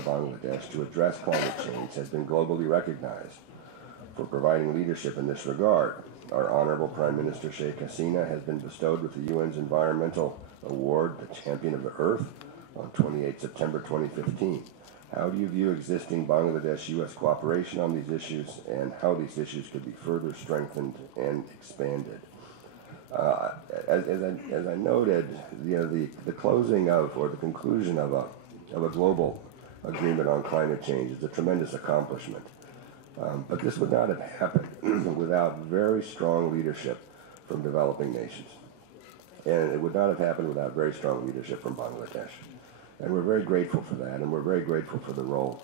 of Bangladesh to address climate change has been globally recognized. For providing leadership in this regard, our Honorable Prime Minister Sheikh Hasina has been bestowed with the UN's Environmental Award, the Champion of the Earth, on 28 September 2015. How do you view existing Bangladesh-U.S. cooperation on these issues, and how these issues could be further strengthened and expanded? As I noted, the closing of, or the conclusion of a global agreement on climate change is a tremendous accomplishment. But this would not have happened without very strong leadership from developing nations. And it would not have happened without very strong leadership from Bangladesh. And we're very grateful for that, and we're very grateful for the role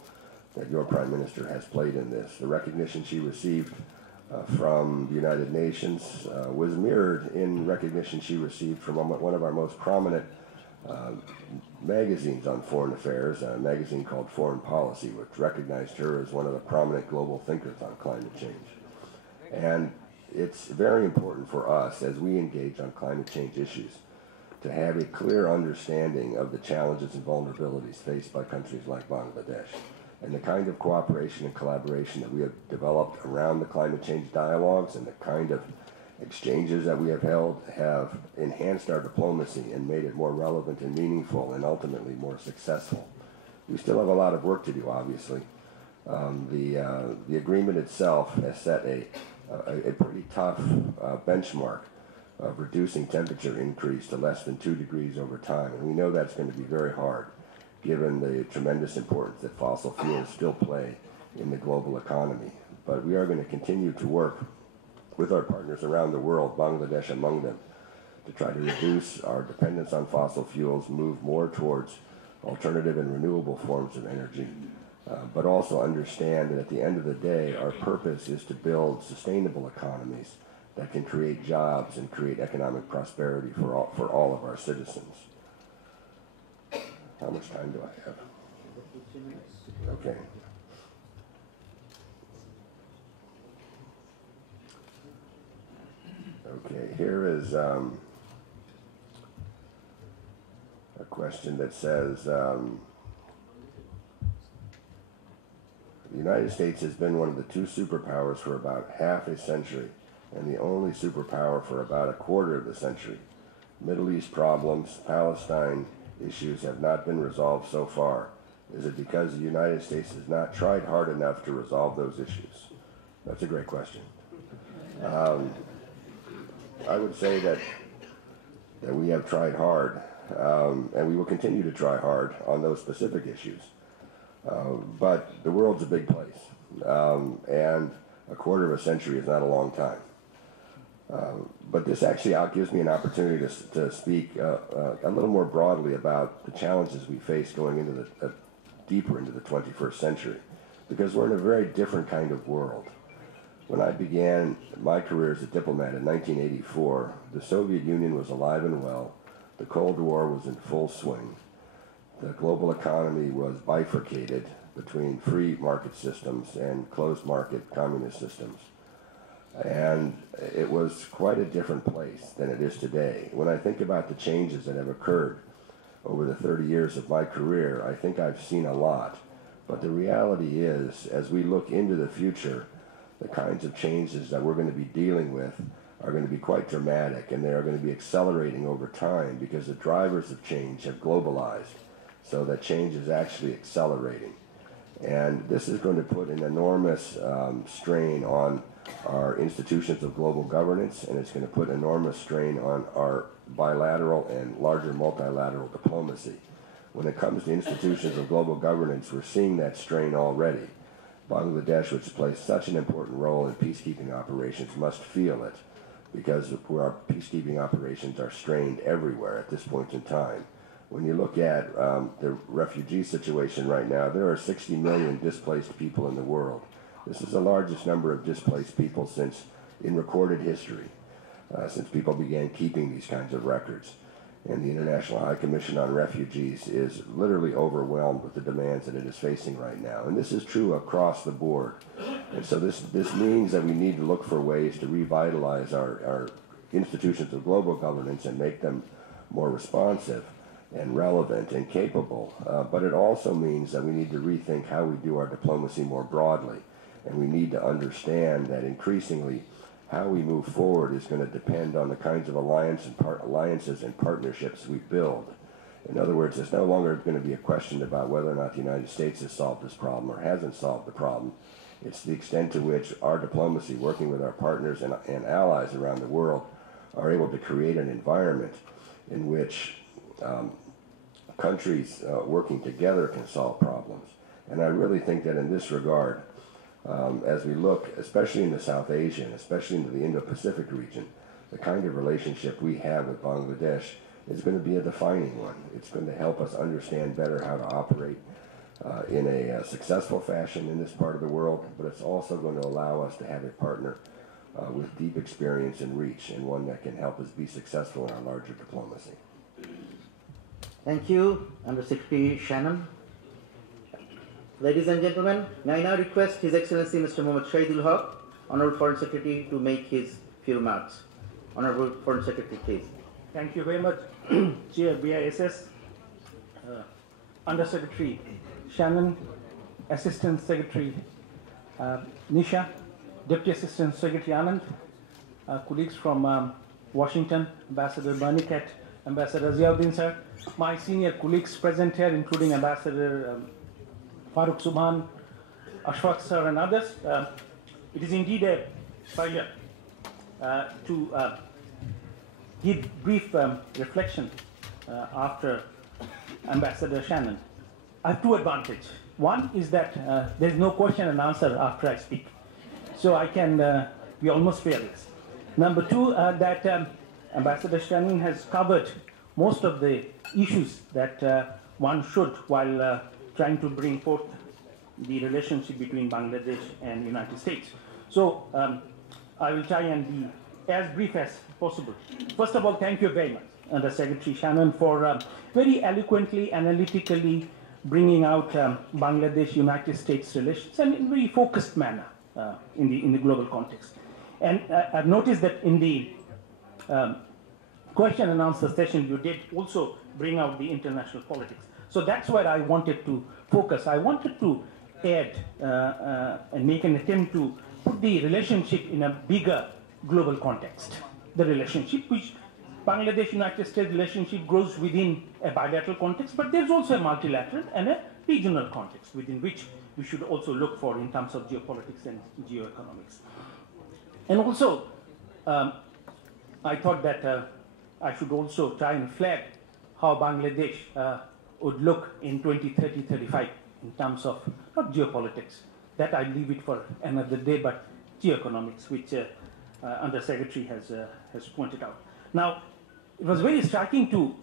that your Prime Minister has played in this. The recognition she received from the United Nations was mirrored in recognition she received from one of our most prominent magazines on foreign affairs, a magazine called Foreign Policy, which recognized her as one of the prominent global thinkers on climate change. And it's very important for us as we engage on climate change issues to have a clear understanding of the challenges and vulnerabilities faced by countries like Bangladesh. And the kind of cooperation and collaboration that we have developed around the climate change dialogues and the kind of exchanges that we have held have enhanced our diplomacy and made it more relevant and meaningful and ultimately more successful. We still have a lot of work to do, obviously. The agreement itself has set a pretty tough benchmark of reducing temperature increase to less than 2 degrees over time. And we know that's going to be very hard, given the tremendous importance that fossil fuels still play in the global economy. But we are going to continue to work with our partners around the world, Bangladesh among them, to try to reduce our dependence on fossil fuels, move more towards alternative and renewable forms of energy, but also understand that at the end of the day, our purpose is to build sustainable economies that can create jobs and create economic prosperity for all of our citizens. How much time do I have? Okay. Okay, here is a question that says, the United States has been one of the two superpowers for about half a century and the only superpower for about a quarter of a century. Middle East problems, Palestine issues have not been resolved so far. Is it because the United States has not tried hard enough to resolve those issues? That's a great question. I would say that we have tried hard, and we will continue to try hard on those specific issues. But the world's a big place, and a quarter of a century is not a long time. But this actually gives me an opportunity to speak a little more broadly about the challenges we face going into deeper into the 21st century, because we're in a very different kind of world. When I began my career as a diplomat in 1984, the Soviet Union was alive and well, the Cold War was in full swing, the global economy was bifurcated between free market systems and closed market communist systems. And it was quite a different place than it is today. When I think about the changes that have occurred over the 30 years of my career, I think I've seen a lot. But the reality is, as we look into the future, the kinds of changes that we're going to be dealing with are going to be quite dramatic, and they are going to be accelerating over time because the drivers of change have globalized, so that change is actually accelerating. And this is going to put an enormous strain on our institutions of global governance, and it's going to put enormous strain on our bilateral and larger multilateral diplomacy. When it comes to institutions of global governance, we're seeing that strain already. Bangladesh, which plays such an important role in peacekeeping operations, must feel it, because our peacekeeping operations are strained everywhere at this point in time. When you look at the refugee situation right now, there are 60 million displaced people in the world. This is the largest number of displaced people in recorded history, since people began keeping these kinds of records. And the International High Commission on Refugees is literally overwhelmed with the demands that it is facing right now. And this is true across the board. And so this means that we need to look for ways to revitalize our institutions of global governance and make them more responsive. and relevant and capable, but it also means that we need to rethink how we do our diplomacy more broadly, and we need to understand that increasingly how we move forward is going to depend on the kinds of alliances and partnerships we build. In other words, it's no longer going to be a question about whether or not the United States has solved this problem or hasn't solved the problem. It's the extent to which our diplomacy, working with our partners and allies around the world, are able to create an environment in which countries working together can solve problems. And I really think that in this regard, as we look, especially in the South Asian, especially into the Indo-Pacific region, the kind of relationship we have with Bangladesh is going to be a defining one. It's going to help us understand better how to operate in a successful fashion in this part of the world, but it's also going to allow us to have a partner with deep experience and reach, and one that can help us be successful in our larger diplomacy. Thank you, Undersecretary Shannon. Ladies and gentlemen, may I now request His Excellency Mr. Mohammad Shahidul Haq, Honorable Foreign Secretary, to make his few remarks. Honorable Foreign Secretary, please. Thank you very much, Chair BIISS, Undersecretary Shannon, Assistant Secretary Nisha, Deputy Assistant Secretary Anand, colleagues from Washington, Ambassador Bernicat, Ambassador Ziauddin sir, my senior colleagues present here, including Ambassador Farooq Subhan, Ashfaq sir, and others. It is indeed a pleasure to give brief reflection after Ambassador Shannon. I have two advantages. One is that there is no question and answer after I speak, so I can be almost fearless. Number two, that Ambassador Shannon has covered most of the issues that one should while trying to bring forth the relationship between Bangladesh and the United States. So I will try and be as brief as possible. First of all, thank you very much, Undersecretary Shannon, for very eloquently, analytically bringing out Bangladesh-United States relations and in a very focused manner in the global context. And I've noticed that in the question and answer session, you did also bring out the international politics. So that's where I wanted to focus. I wanted to add and make an attempt to put the relationship in a bigger global context. The relationship which Bangladesh-United States relationship grows within a bilateral context, but there's also a multilateral and a regional context within which we should also look for in terms of geopolitics and geoeconomics. And also, I thought that I should also try and flag how Bangladesh would look in 2030-35 in terms of not geopolitics. That I leave it for another day, but geoeconomics, which Undersecretary has pointed out. Now, it was very striking to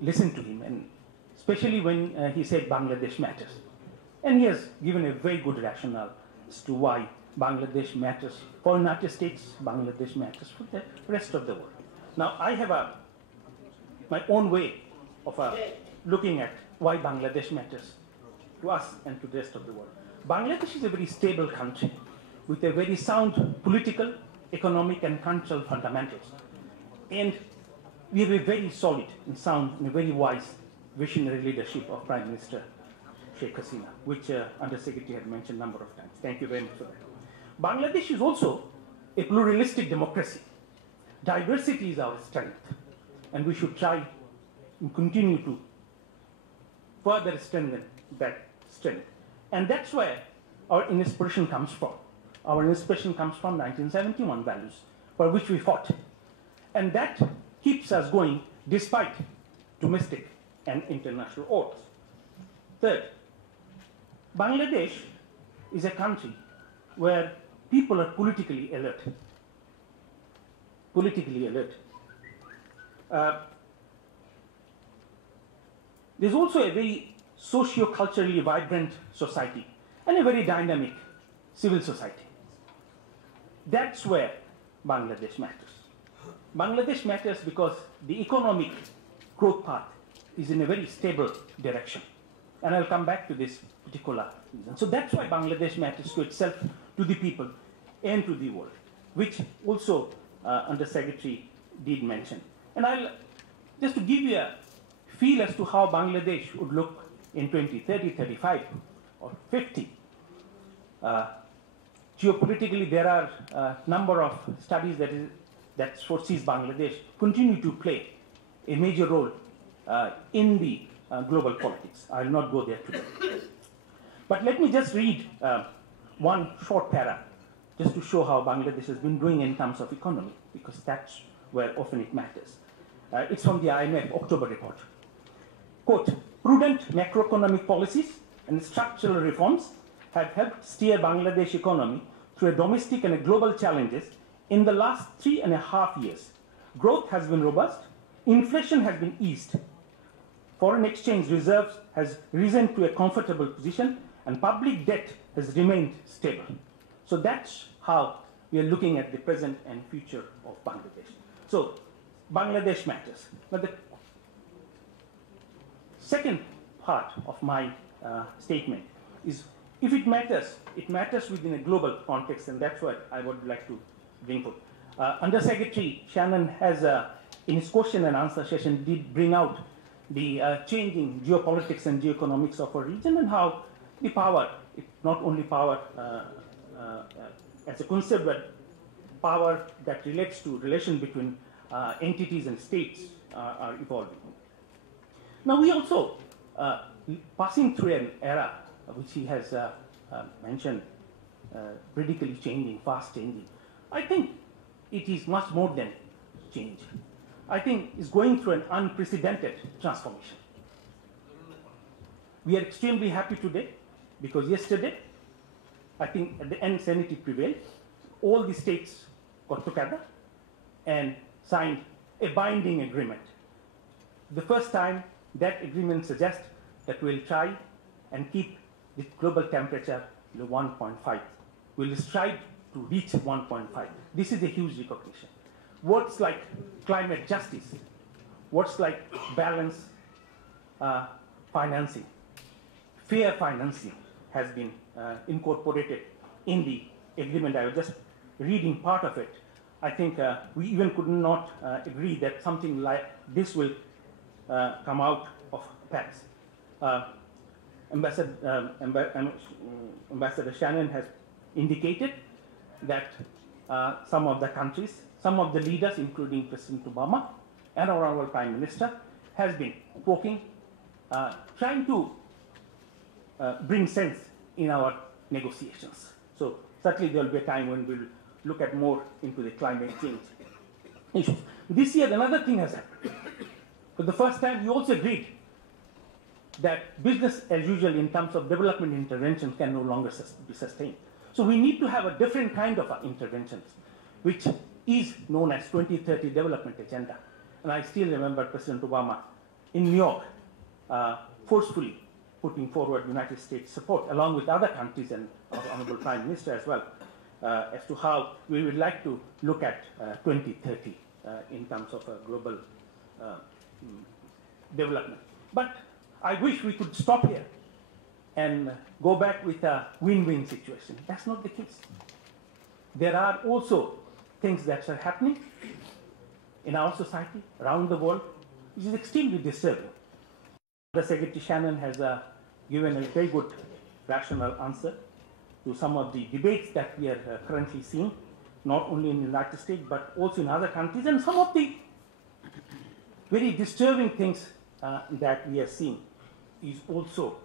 listen to him, and especially when he said Bangladesh matters. And he has given a very good rationale as to why Bangladesh matters for the United States, Bangladesh matters for the rest of the world. Now, I have my own way of looking at why Bangladesh matters to us and to the rest of the world. Bangladesh is a very stable country with a very sound political, economic, and cultural fundamentals. And we have a very solid and sound and a very wise visionary leadership of Prime Minister Sheikh Hasina, which Undersecretary had mentioned a number of times. Thank you very much for that. Bangladesh is also a pluralistic democracy. Diversity is our strength, and we should try and continue to further strengthen that strength. And that's where our inspiration comes from. Our inspiration comes from 1971 values, for which we fought. And that keeps us going despite domestic and international odds. Third, Bangladesh is a country where people are politically alert. Politically alert. There's also a very socio-culturally vibrant society and a very dynamic civil society. That's where Bangladesh matters. Bangladesh matters because the economic growth path is in a very stable direction. And I'll come back to this particular reason. So that's why Bangladesh matters to itself, to the people, and to the world, which also Undersecretary did mention. And I'll just to give you a feel as to how Bangladesh would look in 2030, 35, or 50. Geopolitically, there are a number of studies that foresees Bangladesh continue to play a major role in the global politics. I will not go there today. But let me just read one short para just to show how Bangladesh has been doing in terms of economy, because that's where often it matters. It's from the IMF October report. Quote, prudent macroeconomic policies and structural reforms have helped steer Bangladesh economy through a domestic and a global challenges in the last 3.5 years. Growth has been robust, inflation has been eased, foreign exchange reserves has risen to a comfortable position, and public debt has remained stable. So that's how we are looking at the present and future of Bangladesh. So Bangladesh matters. But the second part of my statement is, if it matters within a global context, and that's what I would like to bring forth. Undersecretary Shannon has, in his question and answer session, did bring out the changing geopolitics and geoeconomics of our region, and how the power, not only power as a concept, but power that relates to relation between entities and states are evolving. Now we also passing through an era which he has mentioned, radically changing, fast changing. I think it is much more than change. I think it's going through an unprecedented transformation. We are extremely happy today because yesterday, I think at the end sanity prevailed. All the states got together and signed a binding agreement. The first time that agreement suggests that we'll try and keep the global temperature to 1.5. We'll strive to reach 1.5. This is a huge recognition. Words like climate justice, words like balance financing, fair financing has been incorporated in the agreement. I was just reading part of it. I think we even could not agree that something like this will come out of Paris. Ambassador Shannon has indicated that some of the countries, some of the leaders, including President Obama and our Prime Minister, has been working, trying to bring sense in our negotiations. So certainly there will be a time when we'll look at more into the climate change issues. This year, another thing has happened. For the first time, we also agreed that business as usual in terms of development intervention can no longer be sustained. So we need to have a different kind of interventions, which is known as 2030 Development Agenda. And I still remember President Obama in New York forcefully putting forward United States support, along with other countries and our Honorable Prime Minister as well, as to how we would like to look at 2030 in terms of global development. But I wish we could stop here and go back with a win-win situation. That's not the case. There are also things that are happening in our society, around the world, which is extremely disturbing. The Secretary Shannon has given a very good rational answer to some of the debates that we are currently seeing, not only in the United States, but also in other countries, and some of the very disturbing things that we are seeing is also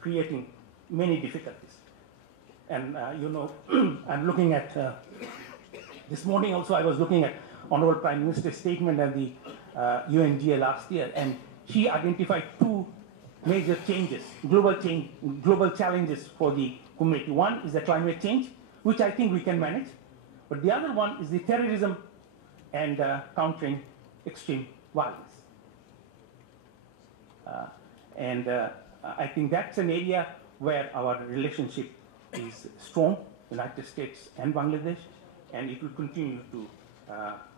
creating many difficulties. And you know, I'm looking at, this morning also I was looking at Honorable Prime Minister's statement at the UNGA last year, and she identified two major changes, global challenges for the community. One is the climate change, which I think we can manage, but the other one is the terrorism and countering extreme violence. I think that's an area where our relationship is strong, United States and Bangladesh, and it will continue to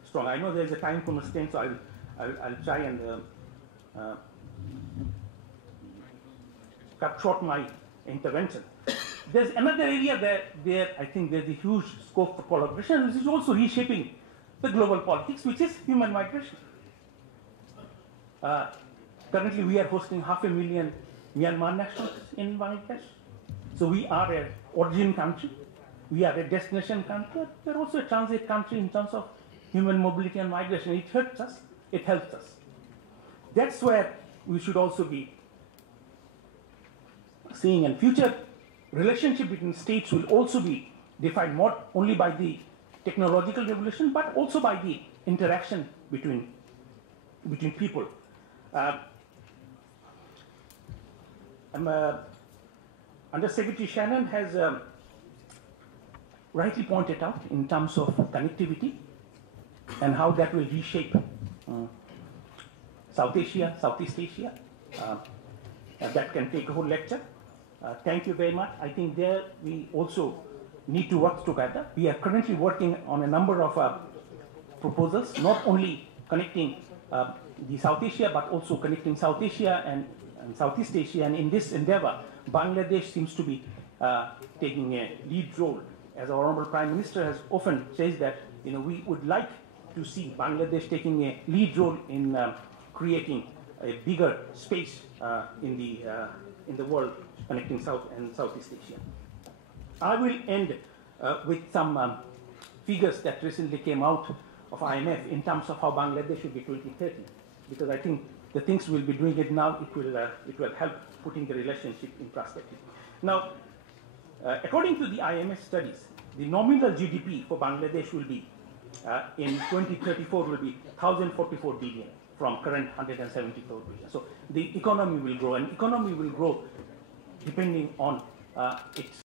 strong. I know there's a time constraint, so I'll try and cut short my intervention. There's another area where I think there's a huge scope for collaboration, which is also reshaping the global politics, which is human migration. Currently, we are hosting 500,000 Myanmar nationals in Bangladesh. So we are an origin country. We are a destination country. We are also a transit country in terms of human mobility and migration. It hurts us. It helps us. That's where we should also be seeing, and future relationship between states will also be defined not only by the technological revolution, but also by the interaction between people. Undersecretary Shannon has rightly pointed out in terms of connectivity and how that will reshape South Asia, Southeast Asia. That can take a whole lecture. Thank you very much. I think there we also need to work together. We are currently working on a number of proposals, not only connecting the South Asia, but also connecting South Asia and Southeast Asia. And in this endeavor, Bangladesh seems to be taking a lead role. As our Honorable Prime Minister has often says that, we would like to see Bangladesh taking a lead role in creating a bigger space in the world connecting South and Southeast Asia. I will end with some figures that recently came out of IMF in terms of how Bangladesh should be 2030, because I think the things we'll be doing it now, it will help putting the relationship in perspective. Now, according to the IMF studies, the nominal GDP for Bangladesh will be in 2034 will be 1,044 billion from current 174 billion. So the economy will grow, and economy will grow depending on its